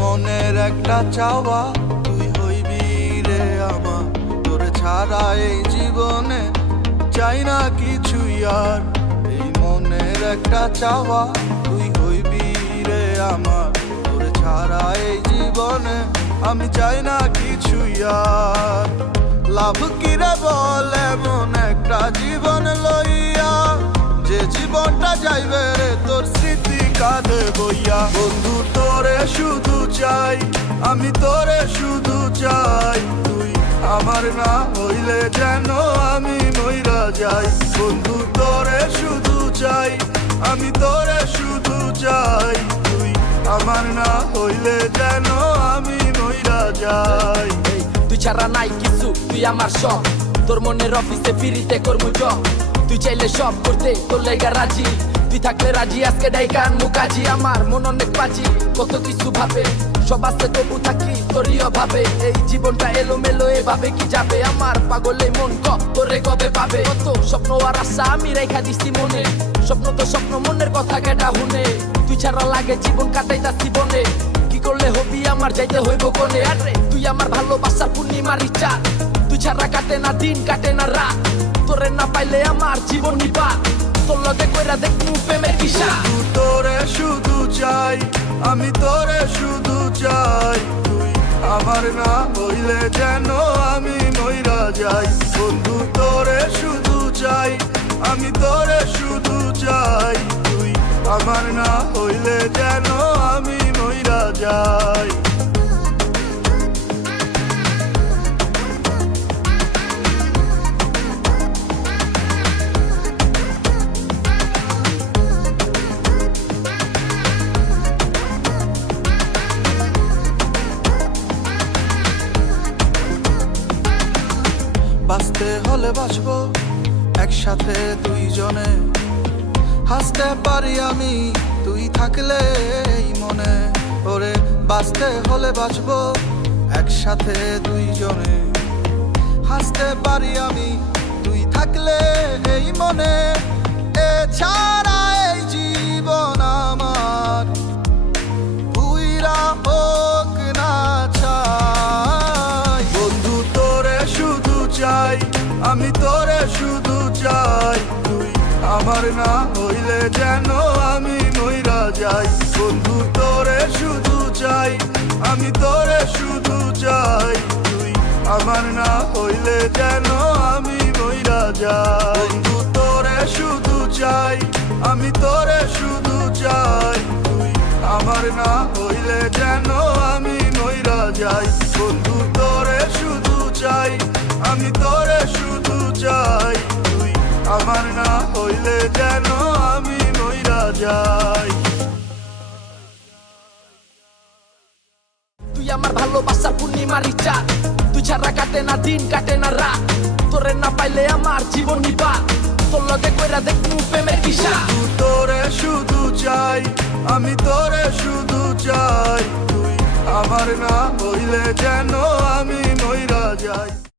মনের একটা চাওয়া তুই হইবি রে আমার, তোর ছাড়া এই জীবনে চাই না কিছুই আর। এই মনের একটা চাওয়া তুই হইবি রে আমার, তোর ছাড়া এই জীবনে আমি চাই না কিছুই আর। লাভ কিরে বল এমন একটা জীবন লইয়া, যে জীবনটা যাইবে রে তোর স্মৃতি কাঁধে বইয়া। বন্ধু তোরে শুধু চাই, আমি তোরে শুধু চাই, তুই আমার না হইলে যেন আমি মইরা যাই। বন্ধু তোরে শুধু চাই, আমি তোরে শুধু চাই, তুই আমার না হইলে যেন আমি মইরা যাই। তুই ছাড়া নাই কিছু, তুই আমার সব, তোর মনের অফিসে ফিরিতে করবো জব। তুই চাইলে সব করতে তোর লেগা রাজি, তুই থাকলে রাজি আজকে ডাইকান মুকাজি। আমার মন অনেক বাজি, কত কিছু ভাবে, সব আসতে তবু থাকি তোরই অভাবে। এই জীবনটা এলো মেলো এভাবে কি যাবে, আমার পাগলে মন তোরে কবে পাবে। কত স্বপ্ন আর আশা আমি রেখা দিছি মনে, স্বপ্ন তো স্বপ্ন মনের কথা কেটা শুনে। তুই ছাড়া লাগে জীবন কাটাইতাছি বনে, কি করলে হবি আমার যাইতে হইব কোনে। আরে তুই আমার ভালোবাসার পূর্ণিমার ইচ্ছা, তুই ছাড়া কাটে না দিন কাটে না রাত, তোরে না পাইলে আমার জীবন নিবা। তোর লগে কইরা দেখমু প্রেমের কিসা। তোরে শুধু চাই, আমি তোরে শুধু চাই, তুই আমার না হইলে যেন আমি মইরা যাই। বন্ধু তোরে শুধু চাই, আমি তোরে শুধু চাই, তুই আমার না হইলে যেন আমি মইরা যাই। বাঁচতে হলে বাঁচবো একসাথে দুইজনে, হাসতে পারি আমি তুই থাকলে এই মনে। ওরে বাঁচতে হলে বাঁচবো একসাথে দুইজনে, হাসতে পারি আমি তুই থাকলে এই মনে। এছাড়া এই জীবন আমার পুইরা হোক না চাই। বন্ধু তোরে শুধু চাই, আমি তোরে শুধু চাই, তুই আমার না হইলে যেন আমি মইরা যাই। বন্ধু তোরে শুধু চাই, আমি তোরে শুধু চাই, তুই আমার না হইলে যেন আমি মইরা যাই। বন্ধু তোরে শুধু চাই, আমি তোরে শুধু চাই, তুই আমার না হইলে যেন আমি মইরা যাই। বন্ধু তোরে শুধু চাই, আমি তোরে শুধু চাই, তুই আমার না হইলে যেন আমি মইরা যাই। তুই আমার ভালোবাসার পূর্ণিমার ইচ্ছা, তুই ছাড়া কাটে না দিন কাটে না রাত, তোরে না পাইলে আমার জীবন নিবা। তোর লগে কইরা দেখমু প্রেমের কিসা। তোরে শুধু চাই, আমি তোরে শুধু চাই, তুই আমার না হইলে যেন আমি মইরা যাই।